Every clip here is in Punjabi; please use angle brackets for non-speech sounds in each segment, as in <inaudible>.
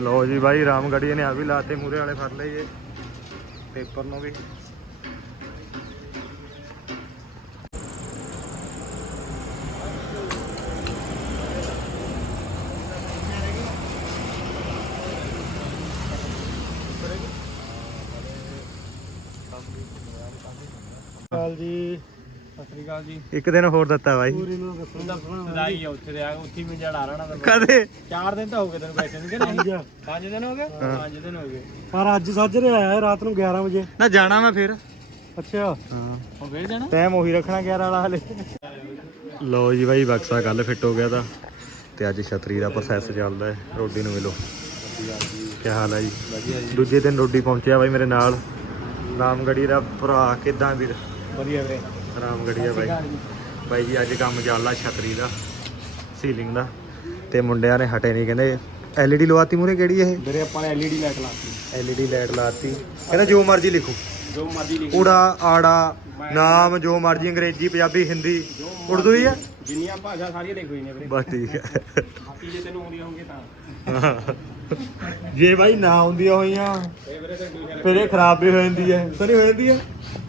ਲੋ ਜੀ ਬਾਈ ਰਾਮਗੜੀਏ ਨੇ ਆ ਵੀ ਲਾਤੇ ਮੂਰੇ ਵਾਲੇ ਫੜ ਲਏ ਇਹ। ਪੇਪਰ ਨੂੰ ਵੀ ਕਾਲ ਜੀ ਇੱਕ ਦਿਨ ਹੋਰ ਦਿੱਤਾ ਬਾਈ। ਪੂਰੀ ਨੂੰ ਦੱਸਣਾ। ਸਦਾਈ ਆ ਉੱਥੇ ਦੇ ਆ ਉੱਥੇ ਵੀ ਜੜ ਆ ਰਣਾ ਤਾਂ ਕਦੇ? ਚਾਰ ਦਿਨ ਤਾਂ ਹੋ ਗਏ ਤੈਨੂੰ ਬੈਠੇ ਨੂੰ ਕਿ ਨਹੀਂ? ਪੰਜ। ਦਿਨ ਹੋ ਗਏ? ਪੰਜ ਦਿਨ ਹੋ ਗਏ। ਪਰ ਅੱਜ ਸਾਜਰੇ ਆਇਆ ਰਾਤ ਨੂੰ 11 ਵਜੇ। ਨਾ ਜਾਣਾ ਮੈਂ ਫਿਰ। ਅੱਛਾ। ਹਾਂ। ਹੋ ਗਏ ਜਾਣਾ? ਟਾਈਮ ਉਹੀ ਰੱਖਣਾ 11 ਵਾਲਾ ਹਲੇ। ਲਓ ਜੀ ਬਾਈ ਬਕਸਾ ਕੱਲ ਫਿੱਟ ਹੋ ਗਿਆ ਤਾਂ। ਤੇ ਅੱਜ ਛਤਰੀ ਦਾ ਪ੍ਰੋਸੈਸ ਚੱਲਦਾ ਹੈ ਰੋਡੀ ਨੂੰ ਮਿਲੋ। ਕੀ ਹਾਲ ਹੈ ਜੀ? ਦੂਜੇ ਦਿਨ ਰੋਡੀ ਪਹੁੰਚਿਆ ਬਾਈ ਮੇਰੇ ਨਾਲ। ਰਾਮਗੜੀ ਦਾ ਭਰਾ ਕਿਦਾਂ ਵੀਰ? ਵਧੀਆ ਵੀਰੇ। ਰਾਮਗੜੀ ਆ ਬਾਈ। ਬਾਈ ਜੀ ਅੱਜ ਕੰਮ ਚੱਲਦਾ ਛਤਰੀ ਦਾ ਸੀਲਿੰਗ ਦਾ। ਤੇ ਮੁੰਡਿਆਂ ਨੇ ਹਟੇ ਨਹੀਂ ਕਹਿੰਦੇ ਐਲਈਡੀ ਲਵਾਤੀ ਮੂਰੇ ਕਿਹੜੀ ਇਹ? ਵੀਰੇ ਆਪਾਂ ਨੇ ਐਲਈਡੀ ਲਾਈਟ ਲਾਤੀ। ਐਲਈਡੀ ਲਾਈਟ ਲਾਤੀ। ਕਹਿੰਦਾ ਜੋ ਮਰਜ਼ੀ ਲਿਖੋ। ਜੋ ਮਰਜ਼ੀ ਲਿਖ। ਊੜਾ ਆੜਾ ਨਾਮ ਜੋ ਮਰਜ਼ੀ ਅੰਗਰੇਜ਼ੀ ਪੰਜਾਬੀ ਹਿੰਦੀ ਉਰਦੂ ਹੀ ਆ। ਜਿੰਨੀਆਂ ਭਾਸ਼ਾ ਸਾਰੀਆਂ ਲਿਖ ਹੋਈਆਂ ਵੀਰੇ। ਬਸ ਠੀਕ ਹੈ ਬਾਕੀ ਜੇ ਤੈਨੂੰ ਆਉਂਦੀਆਂ ਹੋਣਗੀਆਂ ਤਾਂ। ਜੇ ਬਾਈ ਨਾ ਹੁੰਦੀਆਂ ਹੋਈਆਂ ਫਿਰ ਇਹ ਖਰਾਬ ਵੀ ਹੋ ਜਾਂਦੀ ਹੈ। ਨਹੀਂ ਹੋ ਜਾਂਦੀ ਹੈ?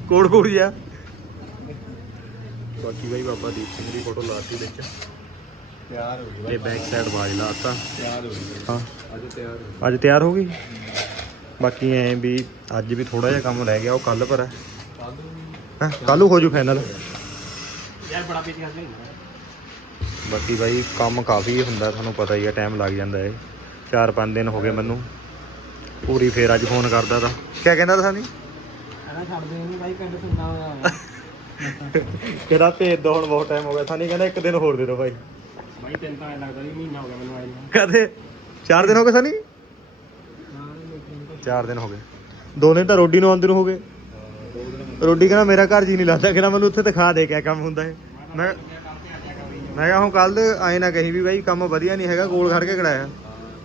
ਕੋੜ ਕੋੜੀ ਆ ਬਾਕੀ ਬਾਈ ਬਾਬਾ ਦੀਪ ਸਿੰਘ ਦੀ ਫੋਟੋ ਲਾਤੀ ਵਿੱਚ। ਤਿਆਰ ਹੋ ਗਈ ਤੇ ਬੈਕ ਸਾਈਡ ਬਾਜ ਲਾਤਾ। ਤਿਆਰ ਹੋ ਗਈ ਹਾਂ। ਅੱਜ ਤਿਆਰ ਹੋ ਅੱਜ ਤਿਆਰ ਹੋ ਗਈ? ਬਾਕੀ ਐ ਵੀ ਅੱਜ ਵੀ ਥੋੜਾ ਜਿਹਾ ਕੰਮ ਰਹਿ ਗਿਆ ਉਹ ਕੱਲ ਪਰ ਹੈ। ਕੱਲ ਹੋ ਜੂ ਫਾਈਨਲ ਯਾਰ ਬੜਾ ਪੀਤੀ ਹੱਸ ਨਹੀਂ ਬਾਕੀ ਬਾਈ ਕੰਮ ਕਾਫੀ ਹੁੰਦਾ ਤੁਹਾਨੂੰ ਪਤਾ ਹੀ ਹੈ ਟਾਈਮ ਲੱਗ ਜਾਂਦਾ ਹੈ 4-5 ਦਿਨ ਹੋ ਗਏ ਮੈਨੂੰ। ਪੂਰੀ ਫੇਰ ਅੱਜ ਫੋਨ ਕਰਦਾ ਤਾਂ। ਕਿਆ ਕਹਿੰਦਾ ਤਾਂ ਨਹੀਂ ਛੱਡ ਦੇ ਨਹੀਂ ਬਾਈ ਪਿੰਡ ਸੁਣਨਾ ਹੋਇਆ। ਕਿਹੜਾ ਭੇਜ ਦੋ ਹੁਣ ਬਹੁਤ ਟਾਈਮ ਹੋ ਗਿਆ। ਸਾਨੀ ਕਹਿੰਦਾ ਇੱਕ ਦਿਨ ਹੋਰ ਦੇ ਦਿਓ ਭਾਈ। ਬਾਈ ਤੈਨੂੰ ਤਾਂ ਐਂ ਲੱਗਦਾ ਵੀ ਮਹੀਨਾ ਹੋ ਗਿਆ ਮੈਨੂੰ ਆਏ ਨੂੰ। ਕਦੇ? 4 ਦਿਨ ਹੋ ਗਏ ਸਾਨੀ 4 ਦਿਨ ਹੋ ਗਏ। ਦੋ ਦਿਨ ਤਾਂ ਰੋਡੀ ਨੂੰ ਆਉਂਦੇ ਨੂੰ ਹੋ ਗਏ। ਰੋਡੀ ਕਹਿੰਦਾ ਮੇਰਾ ਘਰ ਜੀ ਨਹੀਂ ਲੱਗਦਾ। ਕਹਿੰਦਾ ਮੈਨੂੰ ਉੱਥੇ ਦਿਖਾ ਦੇ ਕਿਆ ਕੰਮ ਹੁੰਦਾ ਹੈ ਮੈਂ ਮੈਂ ਕਿਹਾ ਹੁਣ ਕੱਲ ਆਏ ਨਾ ਕਹੀ ਵੀ ਬਾਈ ਕੰਮ ਵਧੀਆ ਨਹੀਂ ਹੈਗਾ ਗੋਲ ਖੜ ਕੇ ਕਢਾਇਆ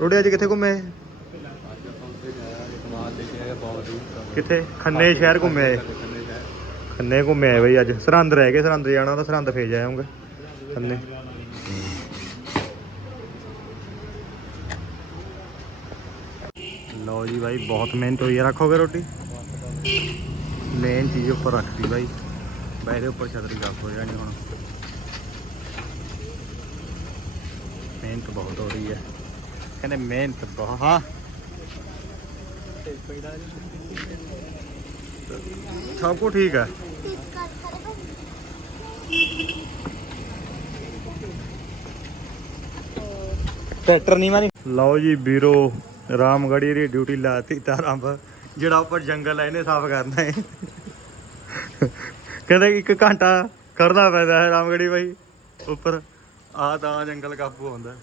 ਰੋਡੀ ਅੱਜ ਕਿੱਥੇ ਘੁੰਮੇ? ਕਿੱਥੇ? ਖੰਨੇ ਸ਼ਹਿਰ ਘੁੰਮੇ। ਖੰਨੇ ਘੁੰਮੇ ਆਏ ਬਈ ਅੱਜ। ਸਰਹੰਦ ਰਹਿ ਗਏ, ਸਰਹੰਦ ਜਾਣਾ ਤਾਂ ਸਰਹੰਦ ਫੇਰ ਜਾਵਾਂਗੇ ਖੰਨੇ। ਲਓ ਜੀ ਭਾਈ ਬਹੁਤ ਮਿਹਨਤ ਹੋਈ ਹੈ ਰੱਖੋਗੇ ਰੋਟੀ? ਮੇਨ ਚੀਜ਼ ਉੱਪਰ ਰੱਖਦੀ ਭਾਈ ਬੈਠੇ ਉੱਪਰ ਛਤਰੀ ਕੱਪ ਹੋ ਜਾਣੀ ਹੁਣ। ਮਿਹਨਤ ਬਹੁਤ ਹੋ ਰਹੀ ਹੈ ਕਹਿੰਦੇ ਮਿਹਨਤ ਬਹੁਤ, ਹਾਂ। ਸਭ ਕੁਝ ਠੀਕ ਹੈ ਟਰੈਕਟਰ ਨਹੀਂ ਮਾਰੀ ਲਓ ਜੀ ਵੀਰੋ ਰਾਮਗੜੀ ਦੀ ਡਿਊਟੀ ਲਾਤੀ ਤਾਂ ਰੰਬ ਜਿਹੜਾ ਉੱਪਰ ਜੰਗਲ ਹੈ ਇਹਨੇ ਸਾਫ਼ ਕਰਨਾ ਹੈ। ਕਹਿੰਦੇ ਇੱਕ ਘੰਟਾ ਕਰਨਾ ਪੈਂਦਾ ਹੈ ਰਾਮਗੜੀ ਬਾਈ। ਉੱਪਰ ਆ ਤਾਂ ਜੰਗਲ ਕਾਬੂ ਹੁੰਦਾ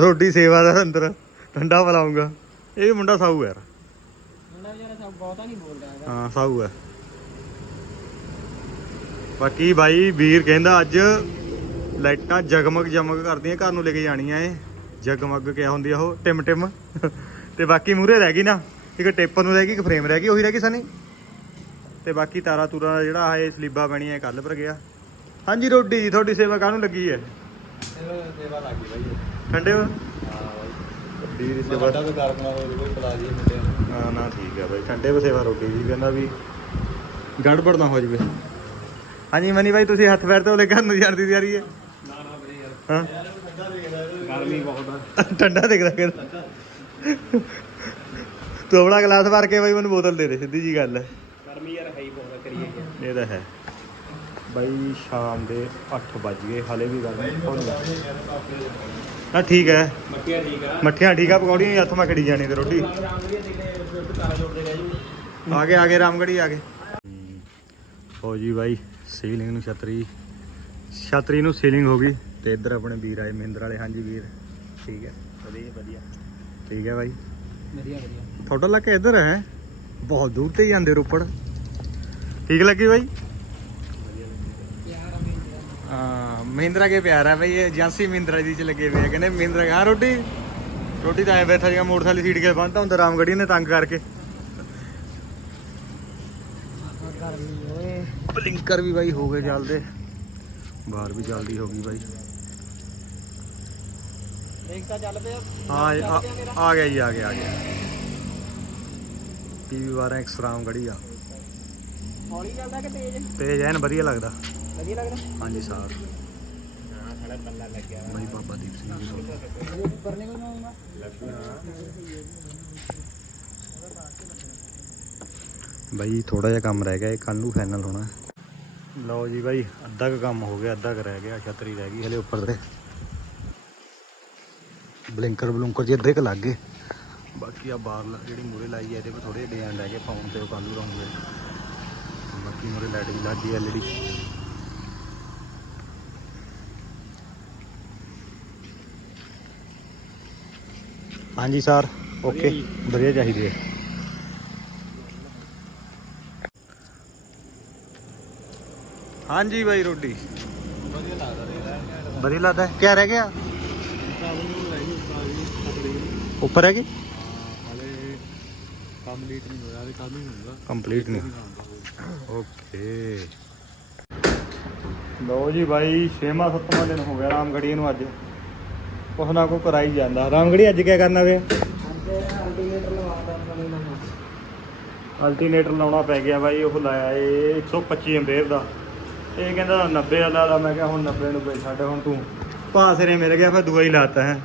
ਰੋਟੀ ਸੇਵਾ ਦਾ ਅੰਦਰ ਠੰਡਾ ਪਲਾਉਂਗਾ ਇਹ ਵੀ ਮੁੰਡਾ ਸਾਊ ਯਾਰ। ਮੁੰਡਾ ਯਾਰ ਸਭ ਬਹੁਤਾ ਨਹੀਂ ਬੋਲਦਾ ਹਾਂ ਸਾਊ ਹੈ। ਬਾਕੀ ਬਾਈ ਵੀਰ ਕਹਿੰਦਾ ਅੱਜ ਲਾਈਟਾਂ ਜਗਮਗ ਜਮਗ ਕਰਦੀਆਂ ਘਰ ਨੂੰ ਲੈ ਕੇ ਜਾਣੀਆਂ ਏ ਜਗਮਗ ਕਿਆ ਹੁੰਦੀ ਆ ਉਹ? ਟਿਮ ਟਿਮ। ਤੇ ਬਾਕੀ ਮੂਰੇ ਰਹਿ ਗਈ ਨਾ ਇੱਕ ਟੇਪਰ ਨੂੰ ਰਹਿ ਗਈ ਇੱਕ ਫਰੇਮ ਰਹਿ ਗਈ ਉਹੀ ਰਹਿ ਗਈ ਸਨੀ। ਤੇ ਬਾਕੀ ਤਾਰਾ ਤੂਰਾ ਦਾ ਜਿਹੜਾ ਇਹ ਸਲੀਬਾ ਬਣੀਆਂ ਕੱਲ ਪਰ ਗਿਆ। ਹਾਂਜੀ ਰੋਡੀ ਜੀ ਤੁਹਾਡੀ ਸੇਵਾ ਕਾਹਨੂੰ ਲੱਗੀ ਹੈ? ਸੇਵਾ ਲੱਗੀ ਬਾਈ। ਠੰਡੇ ਹਾਂ? ਰੋਡੀ ਦੀ ਸੇਵਾ। ਸਾਡਾ ਵੀ ਕਾਰਖਾਨਾ ਹੋਵੇ ਕੋਈ ਪਲਾ ਜੀ ਮੁੰਡੇ ਨੂੰ ਹਾਂ ਨਾ ਠੀਕ ਹੈ ਬਾਈ ਠੰਡੇ ਸੇਵਾ ਰੋਡੀ ਜੀ ਕਹਿੰਦਾ ਵੀ ਗੜਬੜ ਨਾ ਹੋ ਜਵੇ। ਹਾਂਜੀ ਮਨੀ ਬਾਈ ਤੁਸੀਂ ਹੱਥ ਪੈਰ ਧੋ ਲੈ ਘਰ ਨੂੰ ਜਾਣ ਦੀ ਤਿਆਰੀ ਹੈ? ਹਾਂ ਗਰਮੀ ਬਹੁਤ ਆ। ਠੰਡਾ ਦਿਖਦਾ ਕਹਿੰਦਾ ਤੂੰ ਆਪਣਾ ਗਲਾਸ ਭਰ ਕੇ ਬਾਈ ਮੈਨੂੰ ਬੋਤਲ ਦੇ ਦੇ ਸਿੱਧੀ ਜੀ ਗੱਲ ਹੈ। ਗਰਮੀ ਯਾਰ ਹੈ ਹੀ ਬਹੁਤ ਕਰੀਏ। ਇਹ ਤਾਂ ਹੈ। ਬਾਈ ਸ਼ਾਮ ਦੇ 8 ਵੱਜ ਗਏ ਹਲੇ ਵੀ ਗੱਲ ਹਾਂ ਠੀਕ ਹੈ। ਮੱਕੀਆਂ ਠੀਕ ਆ। ਮੱਠੀਆਂ ਠੀਕ ਆ ਪਕੌੜੀਆਂ ਹੀ ਹੱਥ ਮਾ ਖੜੀ ਜਾਣੀ ਤੇ ਰੋਟੀ। ਆ ਗਏ ਆ ਗਏ ਰਾਮਗੜੀ ਆ ਗਏ। ਹੋ ਜੀ ਬਾਈ ਸੀਲਿੰਗ ਨੂੰ ਛਤਰੀ। ਛਤਰੀ ਨੂੰ ਸੀਲਿੰਗ ਹੋ ਗਈ। ਤੇ ਇੱਧਰ ਆਪਣੇ ਵੀਰ ਆਏ ਮਹਿੰਦਰ ਵਾਲੇ। ਹਾਂਜੀ ਵੀਰ ਠੀਕ ਹੈ। ਵਧੀਆ ਵਧੀਆ। ਠੀਕ ਹੈ ਬਾਈ। ਵਧੀਆ ਵਧੀਆ। ਤੁਹਾਡਾ ਇਲਾਕਾ ਇੱਧਰ ਹੈ? ਬਹੁਤ ਦੂਰ ਤੇ ਜਾਂਦੇ ਰੋਪੜ। ਠੀਕ ਲੱਗੀ ਬਾਈ? ਹਾਂ ਮਹਿੰਦਰਾ ਕੇ ਪਿਆਰ ਹੈ ਬਈ ਇਹ ਏਜੰਸੀ ਮਹਿੰਦਰਾ ਦੀ ਚ ਲੱਗੇ ਹੋਏ ਆ। ਕਹਿੰਦੇ ਮਹਿੰਦਰਾ ਕਾ ਰੋਟੀ? ਰੋਟੀ ਤਾਂ ਐ ਬੈਠਾ ਜਿਹਾ ਮੋਟਰਸਾਈਕਲ ਸੀਟ ਕੇ ਬੰਨਤਾ ਹੁੰਦਾ ਰਾਮਗੜੀ ਨੇ ਤੰਗ ਕਰਕੇ। ਬਲਿੰਕਰ ਵੀ ਬਾਈ ਹੋ ਗਏ ਚੱਲਦੇ। ਬਾਹਰ ਵੀ ਜਲਦੀ ਹੋ ਗਈ ਬਾਈ। ਦੇਖ ਤਾਂ ਚੱਲ ਪਿਆ ਹਾਂ ਇਹ ਆ ਆ ਗਿਆ ਜੀ ਆ ਗਿਆ ਆ ਗਿਆ। ਟੀਵੀ 12 ਐਕਸ ਰਾਮ ਗੜੀ ਆ। ਹੌਲੀ ਚੱਲਦਾ ਕਿ ਤੇਜ਼? ਤੇਜ ਐਨ ਵਧੀਆ ਲੱਗਦਾ। ਵਧੀਆ ਲੱਗਦਾ? ਹਾਂਜੀ ਸਾਰ। ਹਾਂ ਸਾਡਾ ਪੱਲਾ ਲੱਗਿਆ ਬਾਈ ਬਾਬਾ ਦੀਪ ਸਿੰਘ ਜੀ ਤੋਂ ਉੱਪਰ ਨਹੀਂ ਕੋਈ ਆਉਂਦਾ ਬਾਈ ਥੋੜਾ ਜਿਹਾ ਕੰਮ ਰਹਿ ਗਿਆ ਇਹ ਕੱਲ ਨੂੰ ਫਾਈਨਲ ਹੋਣਾ। ਲਓ ਜੀ ਬਾਈ ਅੱਧਾ ਕੁ ਕੰਮ ਹੋ ਗਿਆ ਅੱਧਾ ਕੁ ਰਹਿ ਗਿਆ ਛਤਰੀ ਰਹਿ ਗਈ ਹਲੇ ਉੱਪਰ ਤੇ। ਬਲਿੰਕਰ ਬਲੂੰਕਰ ਜੀ ਅੱਧੇ ਕੁ ਲੱਗ ਗਏ। ਬਾਕੀ ਆ ਬਾਹਰ ਜਿਹੜੀ ਮੂਰੇ ਲਾਈ ਹੈ ਇਹਦੇ 'ਤੇ ਥੋੜੇ ਡਿਜ਼ਾਈਨ ਲੈ ਕੇ ਪਾਉਣ ਤੇ ਉਹ ਕੱਲ ਰਹੂਗੇ ਬਾਕੀ ਮੂਰੇ ਲਾਈਟ ਵੀ ਲੱਗ ਗਈ ਐਲਈਡੀ ਹਾਂਜੀ ਸਰ ਓਕੇ ਵਧੀਆ ਚਾਹੀਦੀ ਹੈ। ਹਾਂਜੀ ਬਾਈ ਰੋਟੀ ਵਧੀਆ ਲੱਗਦਾ। ਰਿਹਾ ਵਧੀਆ ਲੱਗਦਾ। ਹੈ ਕਿਆ ਰਹਿ ਗਿਆ? ਉੱਪਰ ਹੈ ਕਿ ਹਲੇ ਕੰਪਲੀਟ ਨਹੀਂ ਹੋਇਆ ਹਲੇ ਕੰਮ ਹੀ ਹੁੰਦਾ ਕੰਪਲੀਟ ਨਹੀਂ। ਓਕੇ ਲਓ ਜੀ ਬਾਈ 6ਵਾਂ 7ਵਾਂ ਦਿਨ ਹੋ ਗਿਆ ਰਾਮਗੜੀ ਨੂੰ ਅੱਜ। ਕੁਛ ਨਾ ਕੋ ਕਰਾਈ ਜਾਂਦਾ। ਰਾਮਗੜੀ ਅੱਜ ਕੀ ਕਰਨਾ ਵੇ? ਅਲਟਰਨੇਟਰ ਲਾਉਣਾ ਪੈ ਗਿਆ ਬਾਈ ਉਹ ਲਾਇਆ ਏ 125 ਐਂਪੀਅਰ ਦਾ। ਇਹ ਕਹਿੰਦਾ 90 ਵਾਲਾ ਮੈਂ ਕਿਹਾ ਹੁਣ 90 ਨੂੰ ਬਈ ਛੱਡ ਹੁਣ ਤੂੰ। ਪਾਸਰੇ ਮਿਲ ਗਿਆ ਫਿਰ ਦੂਆ ਹੀ ਲਾਤਾ ਹੈ।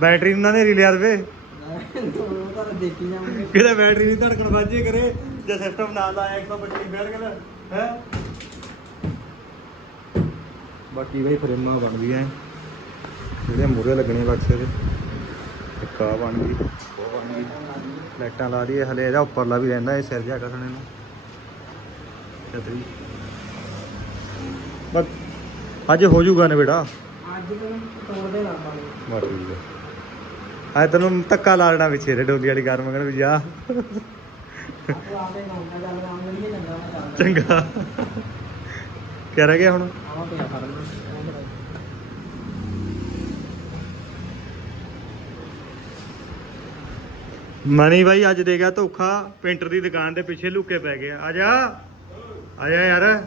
ਬੈਟਰੀ ਨੂੰ ਨਾ ਨੇ ਲਿਆ ਦੇਵੇ। ਉਹ ਤਾਂ ਦੇਖੀ ਜਾਵਾਂਗੇ ਕਿਤੇ ਬੈਟਰੀ ਨਹੀਂ ਧੜਕਣ ਵੱਜੇ ਕਰੇ ਜੇ ਸਿਸਟਮ ਨਾ ਲਾਇਆ 125 ਐਂਪੀਅਰ ਕਹਿੰਦਾ ਹੈ? ਬਾਕੀ ਬਈ ਫਰੇਮਾਂ ਬਣ ਗਈਆਂ। ਜਿਹੜੇ ਮੂਰੇ ਲੱਗਣੇ ਬਕਸੇ ਦੇ ਇੱਕ ਆ ਬਣ ਗਈ ਉਹ ਬਣ ਗਈ। ਲਾਈਟਾਂ ਲਾ ਦਈਏ ਹਲੇ ਇਹਦਾ ਉੱਪਰਲਾ ਵੀ ਰਹਿੰਦਾ ਇਹ ਸਿਰ ਜਾ ਕਸਣੇ ਨੂੰ। ਛਤਰੀ। ਬਸ ਅੱਜ ਹੋ ਜਾਊਗਾ ਨੇ ਬੇਟਾ ਅੱਜ ਨੂੰ ਤੋੜ ਦੇ ਨਾ ਪਾਣੀ ਬਸ ਠੀਕ ਹੈ ਆ ਤੈਨੂੰ ਧੱਕਾ ਲਾ ਲੈਣਾ ਪਿੱਛੇ ਦੇ ਡੋਲੀ ਵਾਲੀ ਗਰਮ ਕਰ ਵੀ ਜਾ। ਚੰਗਾ। ਮੈਂ ਰਹਿ ਗਿਆ ਹੁਣ? ਮਨੀ ਬਾਈ, ਅੱਜ ਦੇ ਗਿਆ ਧੋਖਾ। ਪੇਂਟਰ ਦੀ ਦੁਕਾਨ ਦੇ ਪਿੱਛੇ ਲੁਕੇ ਪੈ ਗਿਆ ਆ। ਜਾ। ਆ ਜਾ ਯਾਰ।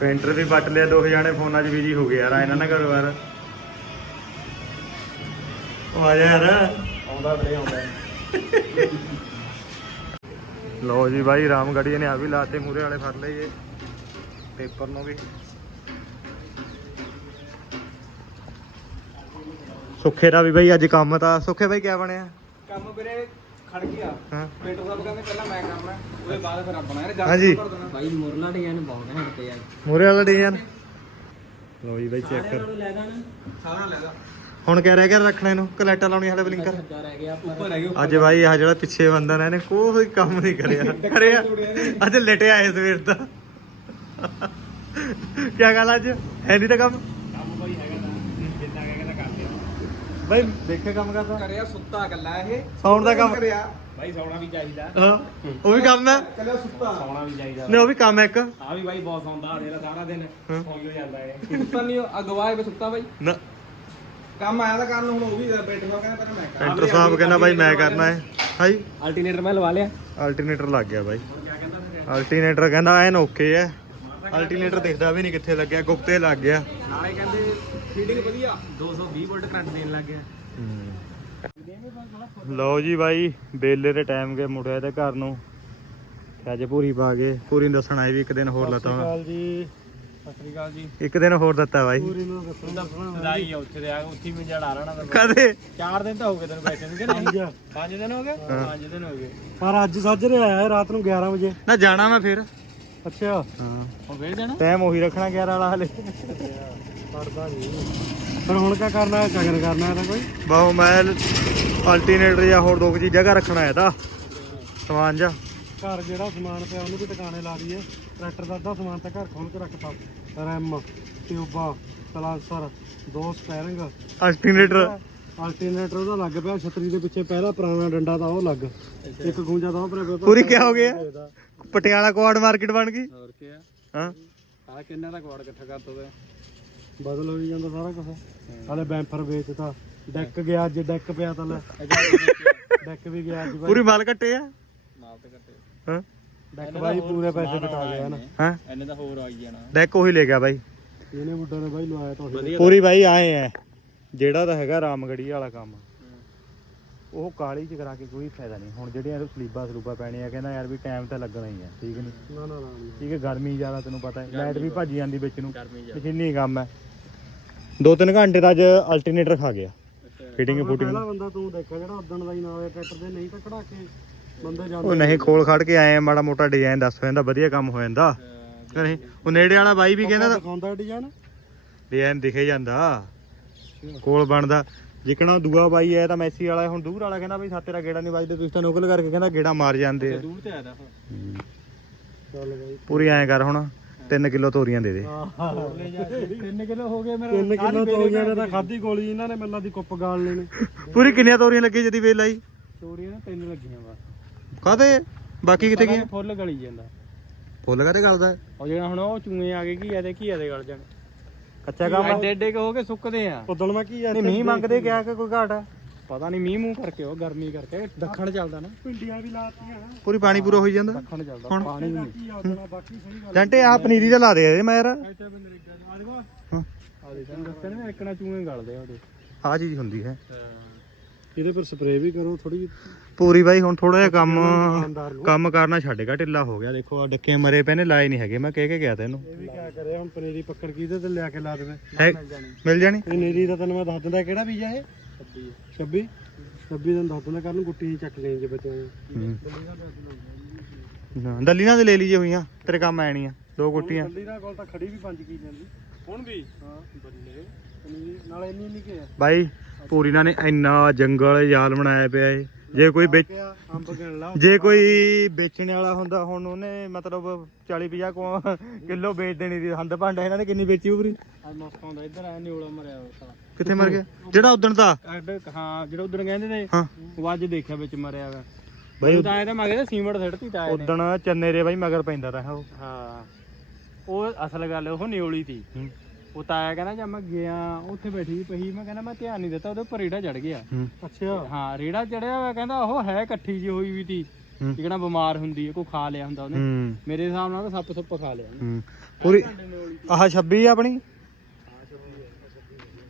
ਪੇਂਟਰ ਵੀ ਵੱਟ ਲਿਆ ਦੋ ਜਾਣੇ ਫੋਨਾਂ 'ਚ ਬਿਜ਼ੀ ਹੋ ਗਏ ਯਾਰ ਇਹਨਾਂ ਨਾਲ ਕਰੋ ਯਾਰ ਉਹ ਆ ਜਾ ਯਾਰ। ਆਉਂਦਾ ਵੀਰੇ ਆਉਂਦਾ। ਲਓ ਜੀ ਬਾਈ ਰਾਮਗੜੀ ਨੇ ਆ ਵੀ ਲਾਤੇ ਮੂਰੇ ਵਾਲੇ ਫੜ ਲਏ ਜੇ ਪੇਪਰ ਨੂੰ ਵੀ। ਸੁੱਖੇ ਦਾ ਵੀ ਬਾਈ ਅੱਜ ਕੰਮ ਤਾਂ ਸੁੱਖੇ ਬਾਈ ਕਿਆ ਬਣਿਆ? ਕੰਮ ਵੀਰੇ ਖੜ ਗਿਆ ਹਾਂ। ਪੇਟਰ ਸਾਹਿਬ ਕਹਿੰਦੇ ਪਹਿਲਾਂ ਮੈਂ ਕਰਨਾ ਉਹਦੇ ਬਾਅਦ ਫਿਰ ਆਪਣਾ ਯਾਰ ਹਾਂਜੀ। ਭਾਈ ਮੁਰਲਾ ਡਿਜ਼ਾਈਨ ਬਹੁਤ ਘੈਂਟ ਪਿਆ ਮੂਰੇ ਵਾਲਾ ਡਿਜ਼ਾਈਨ। ਲਓ ਜੀ ਬਾਈ ਚੈੱਕ ਕਰ ਲੈ ਦਾਂ ਸਾਰਾ ਲੈਦਾ ਹੁਣ ਕਿਆ ਰਹਿ ਗਿਆ ਰੱਖਣੇ ਨੂੰ ਕਲੈਟਾ ਲਾਉਣੀ ਹਾਲੇ ਬਲਿੰਕਰ ਸੱਜਾ ਰਹਿ ਗਿਆ ਉੱਪਰ ਹੈਗੇ ਅੱਜ ਬਾਈ ਆ ਜਿਹੜਾ ਪਿੱਛੇ ਬੰਦਾ ਨਾ ਇਹਨੇ ਕੋਈ ਕੰਮ ਨਹੀਂ ਕਰਿਆ। ਕਰਿਆ। ਅੱਜ ਲਟਿਆ ਇਸ ਸਵੇਰ ਦਾ। ਕਿਆ ਗੱਲ ਅੱਜ? ਹੈ ਨਹੀਂ ਤਾਂ ਕੰਮ ਕੰਮ ਭਾਈ ਹੈਗਾ ਤਾਂ ਜਿੰਨਾ ਕਹਿੰਦਾ ਕਰ ਲਿਆ ਬਾਈ ਦੇਖੇ ਕੰਮ ਕਰਦਾ? ਕਰਿਆ ਸੁੱਤਾ ਗੱਲਾ ਇਹ। ਸਾਊਂਡ ਦਾ ਕੰਮ ਕਰਿਆ। ਭਾਈ ਸੌਣਾ ਵੀ ਚਾਹੀਦਾ। ਹਾਂ ਉਹ ਵੀ ਕੰਮ ਹੈ ਕੱਲਿਆ ਸੁੱਤਾ। ਸੌਣਾ ਵੀ ਚਾਹੀਦਾ। ਨਹੀਂ ਉਹ ਵੀ ਕੰਮ ਹੈ ਇੱਕ। ਆ ਵੀ ਭਾਈ ਬਹੁਤ ਸੌਂਦਾ ਦੇਲਾ ਸਾਰਾ ਦਿਨ ਹਾਂ। ਸੌਂ ਜਾਂਦਾ ਹੈ ਸੁੱਤਾ ਨਹੀਂ ਅਗਵਾਏ ਵਿੱਚ ਸੁੱਤਾ ਭਾਈ ਨਾ। ਕੰਮ ਆਇਆ ਤਾਂ ਕਰਨ ਹੁਣ ਉਹ ਵੀ ਬੈਠੇ ਹੋ ਕਹਿੰਦਾ ਪਹਿਲਾਂ ਮੈਂ ਕਰ ਪੈਂਟਰ ਸਾਹਿਬ ਕਹਿੰਦਾ ਬਾਈ ਮੈਂ ਕਰਨਾ ਹੈ। ਹਾਈ। ਅਲਟਰਨੇਟਰ ਮੈਂ ਲਵਾ ਲਿਆ। ਅਲਟਰਨੇਟਰ ਲੱਗ ਗਿਆ ਬਾਈ। ਅਲਟਰਨੇਟਰ ਕਹਿੰਦਾ ਐਨ ਓਕੇ ਹੈ ਅਲਟਰਨੇਟਰ ਦਿਖਦਾ ਵੀ ਨਹੀਂ ਕਿੱਥੇ ਲੱਗਿਆ ਗੁਪਤੇ ਲੱਗ ਗਿਆ। ਨਾਲੇ ਕਹਿੰਦੇ ਫੀਡਿੰਗ ਵਧੀਆ। 220 ਵੋਲਟ ਕਰੰਟ ਦੇਣ ਲੱਗ ਗਿਆ। ਲਓ ਜੀ ਬਾਈ ਬੇਲੇ ਦੇ ਟਾਈਮ ਗਏ ਮੁੜਿਆ ਤੇ ਘਰ ਨੂੰ। ਤੇ ਅੱਜ ਪੂਰੀ ਪਾ ਗਏ ਪੂਰੀ ਨੂੰ ਦੱਸਣ ਆਏ ਵੀ ਇੱਕ ਦਿਨ ਹੋਰ ਲੱਤਾ। ਵਾ। ਜੀ ਸਤਿ ਸ੍ਰੀ ਅਕਾਲ ਜੀ। ਇੱਕ ਦਿਨ ਹੋਰ ਦਿੱਤਾ ਬਾਈ। ਪੂਰੀ ਨੂੰ ਦੱਸਣਾ ਸਦਾਈ ਆ ਉੱਥੇ ਦੇ ਆ ਉੱਥੇ ਵੀ ਜੜ ਆ ਰਣਾ ਦਾ ਕਦੇ? ਚਾਰ ਦਿਨ ਤਾਂ ਹੋ ਗਏ ਤੈਨੂੰ ਬੈਠੇ ਨੂੰ ਕਿ ਨਹੀਂ? ਪੰਜ। ਪੰਜ ਦਿਨ ਹੋ ਗਏ? ਹਾਂ। ਪੰਜ ਦਿਨ ਹੋ ਗਏ। ਪਰ ਅੱਜ ਸਾਜਰੇ ਆਇਆ ਰਾਤ ਨੂੰ 11 ਵਜੇ। ਨਾ ਜਾਣਾ ਮੈਂ ਫਿਰ। ਅੱਛਾ। ਹਾਂ। ਹੁਣ ਫੇਰ ਜਾਣਾ? ਟਾਈਮ ਉਹੀ ਰੱਖਣਾ 11 ਵਾਲਾ ਹਲੇ। ਪੜਦਾ ਨਹੀਂ ਫਿਰ ਹੁਣ ਕੀ ਕਰਨਾ ਹੈ ਕਗਰ ਕਰਨਾ ਹੈ ਤਾਂ ਕੋਈ? ਬਾਹੋ ਮੈਂ ਅਲਟਰਨੇਟਰ ਜਾਂ ਹੋਰ ਦੋ ਕੁ ਚੀਜ਼ਾਂ ਘਰ ਰੱਖਣਾ ਹੈ ਤਾਂ ਸਮਾਨ ਜਾ ਘਰ ਜਿਹੜਾ ਸਮਾਨ ਪਿਆ ਉਹਨੂੰ ਵੀ ਟਿਕਾਣੇ ਲਾ ਦਈਏ। ਟਰੈਕਟਰ ਦਾ ਅੱਧਾ ਸਮਾਨ ਤਾਂ ਘਰ ਖੋਲ ਕੇ ਰੱਖਤਾ। ਰੈਮ ਟਿਊਬਾਂ ਪਲਾਸਰ ਦੋ ਸਪੈਰਿੰਗ ਅਲਟਰਨੇਟਰ ਅਲਟਰਨੇਟਰ ਉਹਦਾ ਲੱਗ ਪਿਆ ਛਤਰੀ ਦੇ ਪਿੱਛੇ ਪਹਿਲਾ ਪੁਰਾਣਾ ਡੰਡਾ ਤਾਂ ਉਹ ਲੱਗ ਇੱਕ ਖੂੰਜਾ ਤਾਂ ਉਹ ਪੂਰੀ ਕਿਆ ਹੋ ਗਿਆ ਪਟਿਆਲਾ ਕੁਆਡ ਮਾਰਕੀਟ ਬਣ ਗਈ। ਹੋਰ ਕੀ ਆ? ਹਾਂ। ਆ ਕਿੰਨਾ ਦਾ ਕੁਆੜ ਇਕੱਠਾ ਕਰ ਤੋਵੇ ਬਦਲ ਹੋਈ ਜਾਂਦਾ ਸਾਰਾ ਕੁਝ ਹਾਲੇ ਬੈਂਫਰ ਵੇਚਤਾ। ਡੈਕ ਗਿਆ ਅੱਜ ਡੈਕ ਪਿਆ ਤਾਂ ਲੈ। ਡੈਕ ਵੀ ਗਿਆ ਅੱਜ ਬਾਈ। ਪੂਰੀ ਮਾਲ ਕੱਟੇ ਆ? ਮਾਲ ਤੇ ਕੱਟੇ ਹਾਂ। ਡੈਕ ਬਾਈ ਪੂਰੇ ਪੈਸੇ ਪਟਾ ਗਿਆ ਨਾ। ਹਾਂ? ਇਹਨੇ ਤਾਂ ਹੋਰ ਆਈ ਜਾਣਾ ਡੈਕ ਉਹੀ ਲੈ ਗਿਆ ਬਾਈ। ਇਹਨੇ ਬੁੱਢਾ ਨੇ ਬਾਈ ਲਵਾਇਆ ਤਾਂ ਉਹੀ। ਪੂਰੀ ਬਾਈ ਆਏ ਐ ਜਿਹੜਾ ਤਾਂ ਹੈਗਾ ਰਾਮਗੜੀ ਵਾਲਾ ਕੰਮ। ਉਹ ਕਾਲੀ ਚ ਕਰਾ ਕੇ ਕੋਈ ਫਾਇਦਾ ਨਹੀਂ। ਹੁਣ ਜਿਹੜੀਆਂ ਇਹਨੂੰ ਸਲੀਬਾਂ ਸਲੂਬਾਂ ਪੈਣੀਆਂ ਕਹਿੰਦਾ ਯਾਰ ਵੀ ਟਾਈਮ ਤਾਂ ਲੱਗਣਾ ਹੀ ਹੈ ਠੀਕ ਨਹੀਂ? ਨਾ ਨਾ ਨਾ ਠੀਕ ਹੈ ਗਰਮੀ ਜ਼ਿਆਦਾ ਤੈਨੂੰ ਪਤਾ ਹੈ। ਲਾਈਟ ਵੀ ਭੱਜ ਜਾਂਦੀ ਵਿੱਚ ਨੂੰ। ਮਸ਼ੀਨੀ ਕੰਮ ਹੈ। ਦੋ ਤਿੰਨ ਘੰਟੇ ਦਾ ਅੱਜ ਅਲਟਰਨੇਟਰ ਖਾ ਗਿਆ। ਫਿਟਿੰਗ ਫੁਟਿੰਗ ਪਹਿਲਾ ਬੰਦਾ ਤੂੰ ਦੇਖਿਆ ਜਿਹੜਾ ਉਦਣ ਦਾ ਹੀ ਨਾ ਹੋਇਆ ਟਰੈਕਟਰ ਦੇ ਨਹੀਂ ਤਾਂ ਕਢਾ ਕੇ ਬੰਦੇ ਜਾਂਦੇ ਉਹ ਨਹੀਂ ਖੋਲ ਖੜ ਕੇ ਆਏ ਆ, ਮਾੜਾ ਮੋਟਾ ਡਿਜ਼ਾਈਨ ਦੱਸ ਹੋ ਜਾਂਦਾ ਵਧੀਆ ਕੰਮ ਹੋ ਜਾਂਦਾ। ਨਹੀਂ ਉਹ ਨੇੜੇ ਵਾਲਾ ਬਾਈ ਵੀ ਕਹਿੰਦਾ ਦਿਖਾਉਂਦਾ ਡਿਜ਼ਾਈਨ ਡਿਜ਼ਾਈਨ ਦਿਖੇ ਜਾਂਦਾ। ਕੋਲ ਬਣਦਾ। ਜਿਕਣਾ ਦੂਆ ਬਾਈ ਆਇਆ ਤਾਂ ਮੈਸੀ ਵਾਲਾ ਹੁਣ ਦੂਰ ਵਾਲਾ ਕਹਿੰਦਾ ਬਈ ਸਾ ਤੇਰਾ ਗੇੜਾ ਨਹੀਂ ਵੱਜਦੇ ਤੁਸੀਂ ਤਾਂ ਨੁਕਲ ਕਰਕੇ ਕਹਿੰਦਾ ਗੇੜਾ ਮਾਰ ਜਾਂਦੇ ਆ। ਦੂਰ ਤੇ ਆਇਆ ਦਾ ਚੱਲ ਬਾਈ। ਪੂਰੀ ਐਂ ਕਰ ਹੁਣ 3 ਕਿਲੋ ਤੋਰੀਆਂ ਦੇ ਦੇ। ਲੈ ਜਾ 3 ਕਿਲੋ ਹੋ ਗਏ ਮੇਰਾ। 3 ਕਿਲੋ ਤੋਰੀਆਂ ਨੇ ਤਾਂ ਖਾਧੀ ਗੋਲੀ ਇਹਨਾਂ ਨੇ ਮੈਨੂੰ ਦੀ ਕੁੱਪ ਗਾਲ ਲੈਣੇ। <laughs> ਪੂਰੀ ਕਿੰਨੀਆਂ ਤੋਰੀਆਂ ਲੱਗੀ ਜਦੀ ਵੇਲ ਆਈ? ਚੋਰੀਆਂ ਨਾ ਤਿੰਨ ਲੱਗੀਆਂ ਬਸ। ਬਾਕੀ ਕਿੱਥੇ ਗਏ ਫੁੱਲ ਗਲੀ ਜਾਂਦਾ। ਫੁੱਲ ਕਾਹਦੇ ਗਲਦਾ? ਉਹ ਜਿਹੜਾ ਹੁਣ ਉਹ ਚੂਹੇ ਆ ਗਏ ਘੀਆ ਦੇ ਘੀਆ ਦੇ ਗਲ ਜਾਣ। ਕੱਚਾ ਐਡੇ ਐਡੇ ਕੁ ਹੋ ਕੇ ਸੁੱਕਦੇ ਆ। ਉਦਣ ਮੈਂ ਕੀ ਨਹੀਂ ਮੀਂਹ ਮੰਗਦੇ ਕਿਹਾ ਕਿ ਕੋਈ ਘਾਟ ਹੈ ਪਤਾ ਨਹੀਂ ਮੀਂਹ ਮੂੰਹ ਕਰਕੇ ਉਹ ਗਰਮੀ ਕਰਕੇ। ਦੱਖਣ ਚੱਲਦਾ ਨਾ। ਪਿੰਡੀਆਂ ਵੀ ਲਾਤੀਆਂ। ਪੂਰੀ ਪਾਣੀ ਪੂਰਾ ਹੋਈ ਜਾਂਦਾ? ਦੱਖਣ ਚੱਲਦਾ ਪਾਣੀ ਵੀ ਨਹੀਂ। ਕੀ ਬਾਕੀ ਸਹੀ ਗੱਲ ਜੰਟੇ ਆ ਪਨੀਰੀ ਦਾ ਲਾ ਦੇ ਇਹਦੇ ਮੈਂ ਯਾਰ ਇੱਥੇ ਬੰਦੇ ਰਿੱਗਾ ਨੂੰ ਆ ਦੇਖੋ ਹਾਂ। ਆ ਦੇ ਤੈਨੂੰ ਦੱਸਿਆ ਨਾ ਇੱਕਣਾ ਚੂਹੇ ਗਲਦੇ ਆ ਉਹਦੇ। ਆ ਚੀਜ਼ ਹੁੰਦੀ ਹੈ। ਇਹਦੇ ਪਰ ਸਪਰੇਅ ਵੀ ਕਰੋ ਥੋੜੀ ਪੂਰੀ ਬਾਈ ਹੁਣ ਥੋੜਾ ਜਿਹਾ ਕੰਮ ਕੰਮ ਕਰਨਾ ਛੱਡ ਗਿਆ ਢਿੱਲਾ ਹੋ ਗਿਆ। ਦੇਖੋ ਆ ਡੱਕੇ ਮਰੇ ਪਏ ਨੇ ਲਾਏ ਨਹੀਂ ਹੈਗੇ। ਮੈਂ ਕਹਿ ਕੇ ਗਿਆ ਤੈਨੂੰ। ਇਹ ਵੀ ਕਿਆ ਕਰੇ ਹੁਣ ਪਨੀਰੀ ਪੱਕੜ ਕੀ ਤੇ ਲਿਆ ਕੇ ਲਾ ਦੇਵੇ। ਮਿਲ ਜਾਣੀ। ਪਨੀਰੀ ਦਾ ਤੈਨੂੰ ਮੈਂ ਦੱਸ ਦਿੰਦਾ ਕਿਹੜਾ ਬੀਜ ਆ ਇਹ? 26 26 ਦਿਨ ਦੱਸ ਦਿੰਦਾ ਕੱਲ ਨੂੰ ਗੁੱਟੀ ਹੀ ਚੱਕ ਲੈਣੀ ਜੇ ਬੱਚਿਆਂ ਨੇ। ਨਾ, ਦਲੀਆਂ ਦੇ ਲੈ ਲਈਏ ਹੋਈਆਂ ਤੇਰੇ ਕੰਮ ਆਣੀਆਂ ਦੋ ਗੁੱਟੀਆਂ। ਕੱਲੀ ਦਾ ਕੋਲ ਤਾਂ ਖੜੀ ਵੀ ਪੰਜ ਕੀ ਜਾਂਦੀ। ਹੁਣ ਵੀ? ਹਾਂ ਬੱਲੇ। ਪਨੀਰੀ ਨਾਲ ਇੰਨੀ ਇੰਨੀ ਕੇ ਆ। ਬਾਈ ਪੂਰੀ ਨਾਲ ਨੇ ਇੰਨਾ ਜੰਗਲ ਜਾਲ ਬਣਾਇਆ ਪਿਆ ਏ। ਜੇ ਕੋਈ ਵੇਚ ਕਿਆ ਅੰਬ ਗਿਣ ਲਾ ਜੇ ਕੋਈ ਵੇਚਣ ਵਾਲਾ ਹੁੰਦਾ ਹੁਣ ਉਹਨੇ ਮਤਲਬ 40 50 ਕਿਲੋ ਵੇਚ ਦੇਣੀ ਸੀ। ਹੰਦ ਭਾਂਡਾ ਇਹਨਾਂ ਨੇ ਕਿੰਨੀ ਵੇਚੀ ਪੂਰੀ ਅੱਜ ਮੌਸਮ ਦਾ ਇੱਧਰ ਆਇਆ ਨਿਉਲਾ ਮਰਿਆ ਉਹ ਸਾਲਾ ਕਿੱਥੇ ਮਰ ਗਿਆ? ਜਿਹੜਾ ਉਦਣ ਦਾ ਹਾਂ ਜਿਹੜਾ ਉਧਰ ਕਹਿੰਦੇ ਨੇ ਹਾਂ। ਉਹ ਅੱਜ ਦੇਖਿਆ ਵਿੱਚ ਮਰਿਆ ਵਾ ਬਾਈ ਉਹ ਤਾਂ ਆਇਆ ਤਾਂ ਸੀਮਟ ਸਿੱਟਤੀ ਤਾਂ ਆਏ ਨੇ। ਉਦਣ ਚੰਨੇ ਦੇ ਬਾਈ ਮਗਰ ਪੈਂਦਾ ਤਾ ਉਹ। ਹਾਂ। ਉਹ ਅਸਲ ਗੱਲ ਉਹ ਨਿਉਲੀ ਹੂੰ। ਉਹ ਤਾਂ ਆਇਆ ਕਹਿੰਦਾ ਜਦ ਮੈਂ ਗਿਆ ਉੱਥੇ ਬੈਠੀ ਪਈ ਮੈਂ ਕਹਿੰਦਾ ਮੈਂ ਧਿਆਨ ਨਹੀਂ ਦਿੱਤਾ ਉਹਦੇ ਉੱਪਰ ਰੇੜਾ ਚੜ ਗਿਆ। ਅੱਛਾ। ਹਾਂ ਰੇੜਾ ਚੜਿਆ ਹੋਇਆ ਕਹਿੰਦਾ ਉਹ ਹੈ ਇਕੱਠੀ ਜੀ ਹੋਈ ਵੀ ਤੀ। ਜਿਹੜਾ ਬਿਮਾਰ ਹੁੰਦੀ ਹੈ ਕੋਈ ਖਾ ਲਿਆ ਹੁੰਦਾ ਉਹਨੇ। ਮੇਰੇ ਹਿਸਾਬ ਨਾਲ ਤਾਂ ਸੱਪ ਸੁੱਪ ਖਾ ਲਿਆ ਉਹਨੇ। ਪੂਰੀ ਆਹ 26 ਆ ਆਪਣੀ?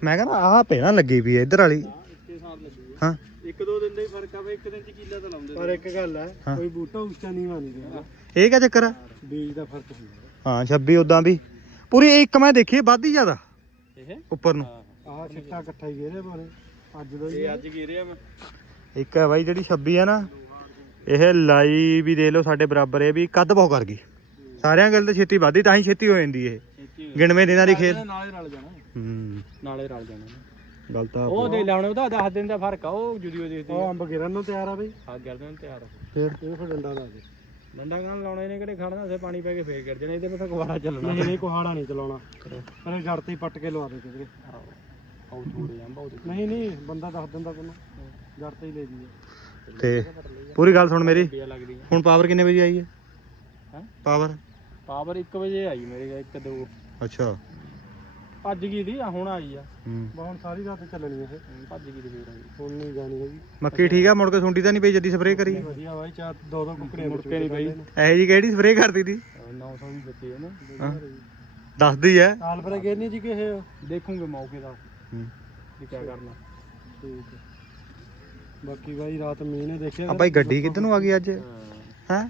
ਮੈਂ ਕਹਿੰਦਾ ਆਹ ਪਹਿਲਾਂ ਲੱਗੀ ਵੀ ਇੱਧਰ ਵਾਲੀ। ਇੱਕੇ ਸਾਲ ਲੱਗੀ ਹਾਂ। ਇੱਕ ਦੋ ਦਿਨ ਦਾ ਹੀ ਫ਼ਰਕ ਆ ਵੇ ਇੱਕ ਦਿਨ ਚ ਕੀਲਾ ਤਾਂ ਲਾਉਂਦੇ ਪਰ ਇੱਕ ਗੱਲ ਹੈ ਹਾਂ। ਕੋਈ ਬੂਟਾ ਉੱਚਾ ਨਹੀਂ ਦਿੰਦਾ ਇਹ ਕਿਆ ਚੱਕਰ ਆ? ਬੀਜ ਦਾ ਫ਼ਰਕ ਹੁੰਦਾ। ਹਾਂ 26 ਉਦਾਂ ਵੀ। ਪੂਰੀ ਇੱਕ ਮੈਂ ਦੇਖੀ ਵੱਧ ਹੀ ਜ਼ਿਆਦਾ। ਇਹ? ਉੱਪਰ ਨੂੰ। ਆਹ ਛਿੱਟਾ ਇਕੱਠਾ ਹੀ ਗੇਰੇ ਬਾਰੇ। ਅੱਜ ਦਾ ਹੀ ਇਹ ਅੱਜ ਗਿਰਿਆ ਮੈਂ। ਇੱਕ ਹੈ ਬਾਈ ਜਿਹੜੀ 26 ਹੈ ਨਾ ਇਹ ਲਾਈ ਵੀ ਦੇ ਲਓ ਸਾਡੇ ਬਰਾਬਰ ਹੈ ਵੀ ਕੱਦ ਬਹੁਤ ਕਰ ਗਈ। ਸਾਰਿਆਂ ਗੱਲ ਤਾਂ ਛੇਤੀ ਵੱਧਦੀ ਤਾਂ ਹੀ ਛੇਤੀ ਹੋ ਜਾਂਦੀ ਇਹ। ਗਿਣਵੇਂ ਦਿਨਾਂ ਦੀ ਖੇਲ ਨਾਲੇ ਰਲ ਜਾਣਾ। ਹੂੰ। ਨਾਲੇ ਰਲ ਜਾਣਾ। ਗੱਲ ਤਾਂ ਉਹ ਦੇ ਲਾਉਣੇ ਉਹਦਾ 10 ਦਿਨ ਦਾ ਫ਼ਰਕ ਆ ਉਹ ਜੁਦੀਓ ਦੇਖਦੀ ਉਹ ਅੰਬ ਗਿਰਨ ਨੂੰ ਤਿਆਰ ਆ ਬਈ। ਆ ਗਰਦਨ ਤਿਆਰ ਆ। ਫਿਰ ਇਹ ਫਿਰ ਡੰਡਾ ਲਾ ਦੇ। ਡੰਡਾ ਗਾਂ ਲਾਉਣਾ ਇਹਨੇ ਕਿਹੜੇ ਖੜਨਾ ਸੇ ਪਾਣੀ ਪੈ ਕੇ ਫੇਰ ਗਿਰ ਜਾਣਾ ਇਹਦੇ ਮੱਥਾ ਕੁਵਾੜਾ ਚੱਲਣਾ। ਨਹੀਂ ਨਹੀਂ ਕੁਹਾੜਾ ਨਹੀਂ ਚਲਾਉਣਾ। ਪਰ ਜੜ ਤੇ ਹੀ ਪੱਟ ਕੇ ਲਵਾ ਦੇ ਕਿਧਰੇ। ਆਉ ਥੋੜੇ ਆਂ ਬਹੁਤ ਨਹੀਂ ਨਹੀਂ ਬੰਦਾ ਦੱਸ ਦਿੰਦਾ ਤੈਨੂੰ। ਜੜ ਤੇ ਹੀ ਲੈ ਜੀਏ ਤੇ ਪੂਰੀ ਗੱਲ ਸੁਣ ਮੇਰੀ। ਹੁਣ ਪਾਵਰ ਕਿੰਨੇ ਵਜੇ ਆਈ ਹੈ? ਹੈਂ? ਪਾਵਰ ਪਾਵਰ 1 ਵਜੇ ਆਈ ਮੇਰੇ 1 2 ਅੱਛਾ। ਭੱਜ ਗਈ ਦੀ ਆ ਹੁਣ ਆਈ ਆ ਹੂੰ ਹੁਣ ਸਾਰੀ ਰਾਤ ਚੱਲਣੀ ਇਹ ਭੱਜ ਗਈ ਦੀ ਫੇਰ ਆਈ ਹੁਣ ਨਹੀਂ ਜਾਣੀ ਹੈਗੀ ਮੱਕੀ ਠੀਕ ਆ ਮੁੜ ਕੇ ਸੁੰਡੀ ਤਾਂ ਨਹੀਂ ਪਈ ਜਦੀ ਸਪਰੇਅ ਕਰੀ ਵਧੀਆ ਬਾਈ ਚਾਰ ਦੋ ਦੋ ਕੁਕੜੇ ਮੁੜ ਕੇ ਨਹੀਂ ਪਈ ਇਹ ਜੀ ਕਿਹੜੀ ਸਪਰੇਅ ਕਰਦੀ ਦੀ 900 ਵੀ ਬੱਚੇ ਉਹਨੇ ਹਾਂ ਦੱਸਦੀ ਐ ਆਲ ਪਰ ਗਏ ਨਹੀਂ ਜੀ ਕਿਸੇ ਦੇਖੂਗੇ ਮੌਕੇ ਦਾ ਹੂੰ। ਕੀ ਕਰਨਾ ਠੀਕ ਹੈ ਬਾਕੀ ਬਾਈ ਰਾਤ ਮੀਂਹ ਨੇ ਦੇਖਿਆ ਆ ਭਾਈ ਗੱਡੀ ਕਿੱਧਰ ਨੂੰ ਆ ਗਈ ਅੱਜ ਹਾਂ ਹੈ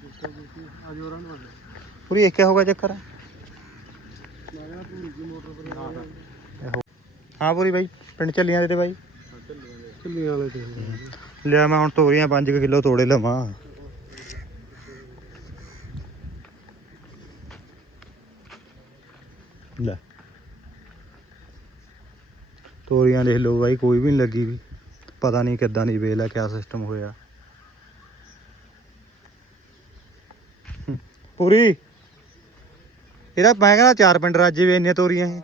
ਅੱਜ ਹੋਰਾਂ ਨੂੰ ਪੂਰੀ ਇੱਕ ਹੋ ਗਿਆ ਚੱਕਰ ਮੈਂ ਕਹਿੰਦਾ ਪੂਰੀ ਜੀ ਮੋਟਰ ਪਰ ਹਾਂ ਪੂਰੀ ਬਾਈ, ਪਿੰਡ ਚੱਲੀਆਂ ਦੇ ਤੇ ਬਾਈ। ਚੱਲੀਆਂ ਵਾਲੇ ਤੇ ਲਿਆ ਮੈਂ ਹੁਣ ਤੋਰੀਆਂ 5 ਕਿਲੋ ਤੋੜੇ ਲਵਾਂ। ਲੈ। ਤੋਰੀਆਂ ਦੇਖ ਲਓ ਬਾਈ, ਕੋਈ ਵੀ ਨਹੀਂ ਲੱਗੀ ਵੀ। ਪਤਾ ਨਹੀਂ ਕਿੱਦਾਂ ਦੀ ਵੇਲ ਆ, ਕਿਆ ਸਿਸਟਮ ਹੋਇਆ। ਪੂਰੀ। ਇਹਦਾ ਮੈਂ ਕਹਿੰਦਾ ਚਾਰ ਪਿੰਡ ਰਾਜੇ ਵੀ ਇੰਨੀਆਂ ਤੋਰੀਆਂ ਇਹ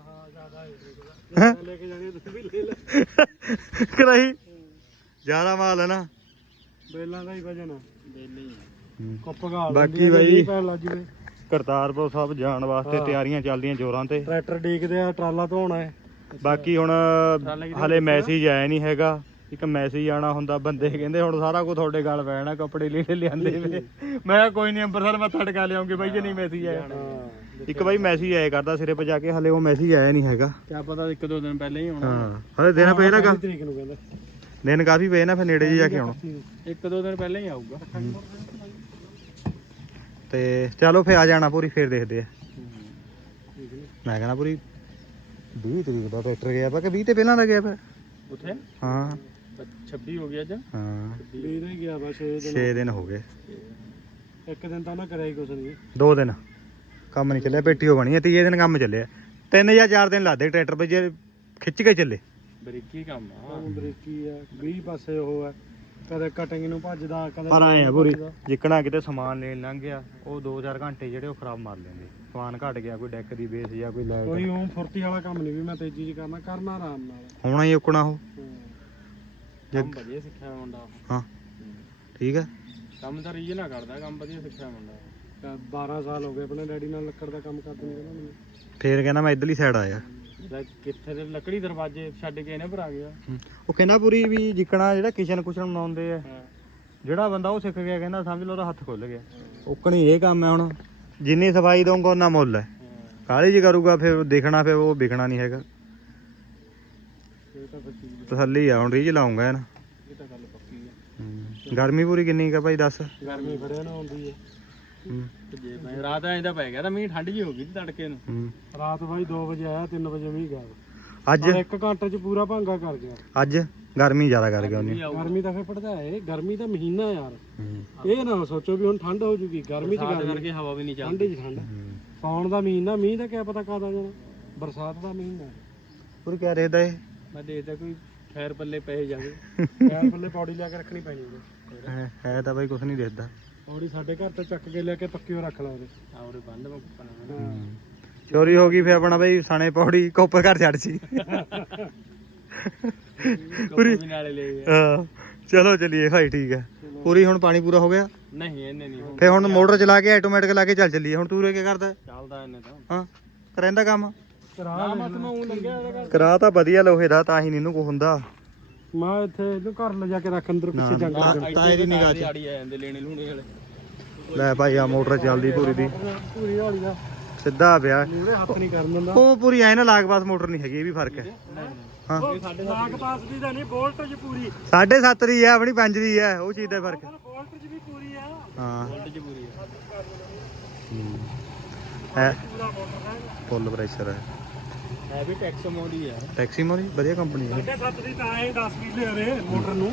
ਹੈਂ? ਲੈ ਕੇ ਜਾਣੀ ਤੂੰ ਵੀ ਲੈ ਲੈ ਕਰਾਈ? ਜ਼ਿਆਦਾ ਮਾਲ ਹੈ ਨਾ। ਬੇਲਾਂ ਦਾ ਹੀ ਵਜਨ ਬੇਲੀ ਹੂੰ। ਕੁੱਪ ਗਾਲ ਬਾਕੀ ਦਿੰਦੀ ਆ, ਜੇ ਬਾਈ- ਕਰਤਾਰਪੁਰ ਸਾਹਿਬ ਜਾਣ ਵਾਸਤੇ। ਤਿਆਰੀਆਂ ਚੱਲਦੀਆਂ ਜ਼ੋਰਾਂ ਤੇ। ਟਰੈਕਟਰ ਡੀਕਦੇ ਆ ਟਰਾਲਾ ਧੋਣਾ ਹੈ। ਬਾਕੀ ਹੁਣ ਹਲੇ ਮੈਸੇਜ ਆਇਆ ਨਹੀਂ ਹੈਗਾ। ਇੱਕ ਮੈਸੇਜ ਆਣਾ ਹੁੰਦਾ ਬੰਦੇ ਕਹਿੰਦੇ ਹੁਣ ਸਾਰਾ ਕੁਝ ਤੁਹਾਡੇ ਗੱਲ ਪੈਣਾ ਕੱਪੜੇ ਲੀੜੇ ਲਿਆਂਦੇ ਵੇ। ਮੈਂ ਕਿਹਾ ਕੋਈ ਨਹੀਂ ਅੰਬਰਸਰ ਮੈਂ ਤੜਕਾ ਲਿਆਉਂਗੀ ਬਾਈ ਜੇ ਨਹੀਂ ਮੈਸੇਜ ਆਇਆ। ਇੱਕ ਬਾਈ ਮੈਸੇਜ ਆਇਆ ਕਰਦਾ ਸਿਰੇ 'ਤੇ ਜਾ ਕੇ ਹਲੇ ਉਹ ਮੈਸੇਜ ਆਇਆ ਨਹੀਂ ਹੈਗਾ। ਕਿਆ ਪਤਾ ਇੱਕ ਦੋ ਦਿਨ ਪਹਿਲਾਂ ਹੀ ਆਉਣਾ। ਹਾਂ ਹਲੇ ਦੇਣਾ ਪਏ ਨਾ ਪਹਿਲੀ ਤਰੀਕ ਨੂੰ ਕਹਿੰਦਾ। ਦਿਨ ਕਾਫੀ ਪਏ ਨਾ ਫਿਰ ਨੇੜੇ ਜਿਹੇ ਜਾ ਕੇ ਆਉਣਾ। ਇੱਕ ਦੋ ਦਿਨ ਪਹਿਲਾਂ ਹੀ ਆਊਗਾ। ਤੇ ਚਲੋ ਫੇ ਆ ਜਾਣਾ ਪੂਰੀ ਫੇਰ ਦੇਖਦੇ ਆ। ਮੈਂ ਕਹਿੰਦਾ ਪੂਰੀ 20 ਤਰੀਕ ਦਾ ਟਰੈਕਟਰ ਗਿਆ ਪਾ ਕਿ 20 ਤੇ ਪਹਿਲਾਂ ਦਾ ਗਿਆ ਪਾ ਉੱਥੇ? ਹਾਂ। 26 ਹੋ ਗਿਆ ਅੱਜ? ਹਾਂ। ਵੀ ਹੀ ਗਿਆ ਬਸ 6 6 ਦਿਨ ਹੋ ਗਏ। ਇੱਕ ਦਿਨ ਤਾਂ ਨਾ ਕਰਿਆ ਹੀ ਕੁਛ ਨਹੀਂ। ਦੋ ਦਿਨ। ਕੰਮ ਨਹੀਂ ਚੱਲਿਆ ਪੇਟੀ ਹੋ ਬਣੀ ਹੈ ਤੀਏ ਦਿਨ ਕੰਮ ਚੱਲਿਆ। ਤਿੰਨ ਜਾਂ ਚਾਰ ਦਿਨ ਲਾਦੇ ਟਰੈਕਟਰ 'ਤੇ ਜੇ ਖਿੱਚ ਕੇ ਚੱਲੇ। ਬਰੀਕੀ ਕੰਮ ਆ। ਬਰੀਕੀ ਆ 20 ਪਾਸੇ ਉਹ ਆ ਕਦੇ ਕਟਿੰਗ ਨੂੰ ਭੱਜਦਾ ਕਦੇ ਪਰ ਆਏ ਆ ਪੂਰੀ ਜਿੱਕਣਾ ਕਿਤੇ ਸਮਾਨ ਲੈਣ ਲੰਘ ਗਿਆ ਉਹ 2-4 ਘੰਟੇ ਜਿਹੜੇ ਉਹ ਖਰਾਬ ਮਾਰ ਲੈਂਦੇ। ਸਮਾਨ ਘਟ ਗਿਆ ਕੋਈ ਡੈਕ ਦੀ ਬੇਸ ਜਾਂ ਕੋਈ ਲਾਈਟ ਕੋਈ ਉਹ ਫੁਰਤੀ ਵਾਲਾ ਕੰਮ ਨਹੀਂ ਵੀ ਮੈਂ ਤੇਜ਼ੀ 'ਚ ਕਰਨਾ ਕਰਨਾ ਆਰਾਮ ਨਾਲ। ਹੋਣਾ ਹੀ ਉਕਣਾ ਉਹ। ਕੰਮ ਵਧੀਆ ਸਿੱਖਿਆ ਮੁੰਡਾ ਹਾਂ ਠੀਕ ਹੈ ਕੰਮ ਤਾਂ ਰੀਜ ਨਾ ਕਰਦਾ ਕੰਮ ਵਧੀਆ ਸਿੱਖਿਆ ਮੁੰਡਾ 12 ਸਾਲ ਹੋ ਗਏ ਆਪਣੇ ਡੈਡੀ ਨਾਲ ਲੱਕੜ ਦਾ ਕੰਮ ਕਰਦੇ ਨੇ ਕਹਿੰਦਾ ਮੈਨੂੰ। ਫੇਰ ਕਹਿੰਦਾ ਮੈਂ ਇਧਰਲੀ ਸਾਈਡ ਆਇਆ। ਲੈ ਕਿੱਥੇ ਦੇ ਲੱਕੜੀ ਦਰਵਾਜ਼ੇ ਛੱਡ ਕੇ ਇਹਨੇ ਭਰਾ ਗਿਆ। ਹੂੰ। ਉਹ ਕਹਿੰਦਾ ਪੂਰੀ ਵੀ ਜਿੱਕਣਾ ਜਿਹੜਾ ਕਿਚਨ ਕੁਚਨ ਬਣਾਉਂਦੇ ਆ। ਜਿਹੜਾ ਬੰਦਾ ਉਹ ਸਿੱਖ ਗਿਆ ਕਹਿੰਦਾ ਸਮਝ ਲਓ ਉਹਦਾ ਹੱਥ ਖੁੱਲ ਗਿਆ। ਉਕਣੀ ਇਹ ਕੰਮ ਹੈ ਹੁਣ। ਜਿੰਨੀ ਸਫ਼ਾਈ ਦਊਂਗਾ ਉਹਨਾਂ ਮੁੱਲ ਹੈ। ਕਾਲੀ ਜੀ ਕਰੂਗਾ ਫਿਰ ਦੇਖਣਾ ਫਿਰ ਉਹ ਵਿਕਣਾ ਨਹੀਂ ਹੈਗਾ। ਇਹ ਤਾਂ ਫਿਰ ਚੀਜ਼ ਤਸੱਲੀ ਆ ਹੁਣ ਰੀਜ ਲਾਉਂਗਾ ਨਾ ਇਹ ਤਾਂ ਗੱਲ ਪੱਕੀ ਹੈ। ਹੂੰ। ਗਰਮੀ ਪੂਰੀ ਕਿੰਨੀ ਕਾ ਭਾਈ ਦੱਸ। ਗਰਮੀ ਫੜਿਆ ਨਾ ਆਉਂਦੀ ਹੈ ਹੂੰ। ਤੇ ਜੇ ਮੈਂ ਰਾਤ ਐਂ ਤਾਂ ਪੈ ਗਿਆ ਤਾਂ ਮੀਂਹ ਠੰਡ ਜੀ ਹੋ ਗਈ ਸੀ ਤੜਕੇ ਨੂੰ। ਹੂੰ। ਰਾਤ ਬਾਈ 2 ਵਜੇ ਆਇਆ 3 ਵਜੇ ਮੀਂਹ ਗਿਆ। ਅੱਜ? ਪਰ ਇੱਕ ਘੰਟੇ ਚ ਪੂਰਾ ਭਾਂਗਾ ਕਰ ਗਿਆ। ਅੱਜ? ਗਰਮੀ ਜ਼ਿਆਦਾ ਕਰ ਗਿਆ ਉਹਨੇ। ਗਰਮੀ ਤਾਂ ਫੇ ਪੜਦਾ ਹੈ ਗਰਮੀ ਤਾਂ ਮਹੀਨਾ ਯਾਰ। ਹੂੰ। ਇਹ ਨਾ ਸੋਚੋ ਵੀ ਹੁਣ ਠੰਡ ਹੋ ਜੂਗੀ ਗਰਮੀ ਚ ਗਰਮੀ। ਕਰਕੇ ਹਵਾ ਵੀ ਨਹੀਂ ਚੱਲਦੀ। ਠੰਡ ਚ ਠੰਡ ਹੂੰ। ਸੌਣ ਦਾ ਮਹੀਨਾ ਮੀਂਹ ਦਾ ਕਿਆ ਪਤਾ ਕਦ ਜਾਣਾ। ਬਰਸਾਤ ਦਾ ਮਹੀਨਾ। ਪੂਰੀ ਕਹਿ ਰਿਹਾ ਇਹ ਮੈਂ ਦੇਖਦਾ ਕੋਈ ਖੈਰ ਪੱਲੇ ਪਏ ਜਾਵੇ। ਖੈਰ ਪੱਲੇ ਪੌੜੀ ਲਿਆ ਕੇ ਰੱਖਣੀ ਪੈਣੀ ਉਹਦੇ ਹੈ ਹੈ ਤਾਂ ਭਾਈ ਕੁਝ ਨਹੀਂ ਦਿਖਦਾ। ਪੌੜੀ ਸਾਡੇ ਘਰ ਤੋਂ ਚੱਕ ਕੇ ਲਿਆ ਕੇ ਪੱਕੀ ਉਹ ਰੱਖ ਲਾ ਉਹਦੇ। ਆ ਉਹਦੇ ਬੰਦ ਹਾਂ। ਚੋਰੀ ਹੋ ਗਈ ਫਿਰ ਆਪਣਾ ਭਾਈ ਸਣੇ ਪੌੜੀ ਕੋਪਰ ਘਰ ਛੱਡ ਸੀ। ਪੂਰੀ ਵੀ ਨਾਲੇ ਲੈ ਗਿਆ। ਹਾਂ, ਚਲੋ ਚਲੀਏ ਭਾਈ ਠੀਕ ਹੈ। ਪੂਰੀ ਹੁਣ ਪਾਣੀ ਪੂਰਾ ਹੋ ਗਿਆ? ਨਹੀਂ ਇਹਨੇ ਨਹੀਂ ਫੇ ਹੁਣ ਮੋਟਰ ਚਲਾ ਕੇ ਆਟੋਮੈਟਿਕ ਲਾ ਕੇ ਚੱਲ ਚੱਲੀਏ। ਹੁਣ ਤੂੰ ਰੇ ਕੀ ਕਰਦਾ? ਚੱਲਦਾ ਇਹਨੇ ਤਾਂ। ਹਾਂ। ਕਰੈਂਦਾ ਕੰਮ? ਕਰਾ ਤਾਂ ਵਧੀਆ ਲੋਹੇ ਦਾ ਤਾਂ ਹੀ ਨੀ ਇਹਨੂੰ ਕੋ ਹੁੰਦਾ। ਮੈਂ ਇੱਥੇ ਇਹਨੂੰ ਘਰ ਲਿਜਾ ਕੇ ਰੱਖ ਅੰਦਰ ਪਿੱਛੇ ਜੰਗ ਤਾਂ ਇਹਦੀ ਨਿਗਾਹ ਚ। ਆੜੀ ਆ ਜਾਂਦੇ ਲੈਣੇ ਲੂਣੇ ਵਾਲੇ। ਲੈ ਭਾਈ ਆ ਮੋਟਰ ਚੱਲਦੀ ਪੂਰੀ ਦੀ। ਪੂਰੀ ਹੌਲੀ ਦਾ ਸਿੱਧਾ ਪਿਆ। ਮੂਰੇ ਹੱਥ ਨਹੀਂ ਕਰਨ ਦਿੰਦਾ। ਉਹ ਪੂਰੀ ਐ ਨਾ ਲਾਗ ਪਾਸ ਮੋਟਰ ਨਹੀਂ ਹੈਗੀ ਇਹ ਵੀ ਫ਼ਰਕ ਹੈ। ਹਾਂ। ਲਾਗ ਪਾਸ ਦੀ ਤਾਂ ਨਹੀਂ ਵੋਲਟੇਜ ਪੂਰੀ। 7.5 ਦੀ ਹੈ ਆਪਣੀ 5 ਦੀ ਹੈ ਉਹ ਚੀਜ਼ ਦਾ ਫ਼ਰਕ ਹੈ। ਵੋਲਟੇਜ ਵੀ ਪੂਰੀ ਆ। ਹਾਂ। ਵੋਲਟੇਜ ਪੂਰੀ ਹੈ। ਹੈ। ਫੁੱਲ ਪ੍ਰੈਸ਼ਰ ਹੈ। ਹੈ ਵੀ ਟੈਕਸੀ ਮੋਰੀ ਹੈ ਟੈਕਸੀ ਮੋਰੀ ਵਧੀਆ ਕੰਪਨੀ ਹੈ। 7.5 ਦੀ ਤਾਂ ਹੈ 10 ਕਿਲੇ ਅਰੇ ਮੋਟਰ ਨੂੰ।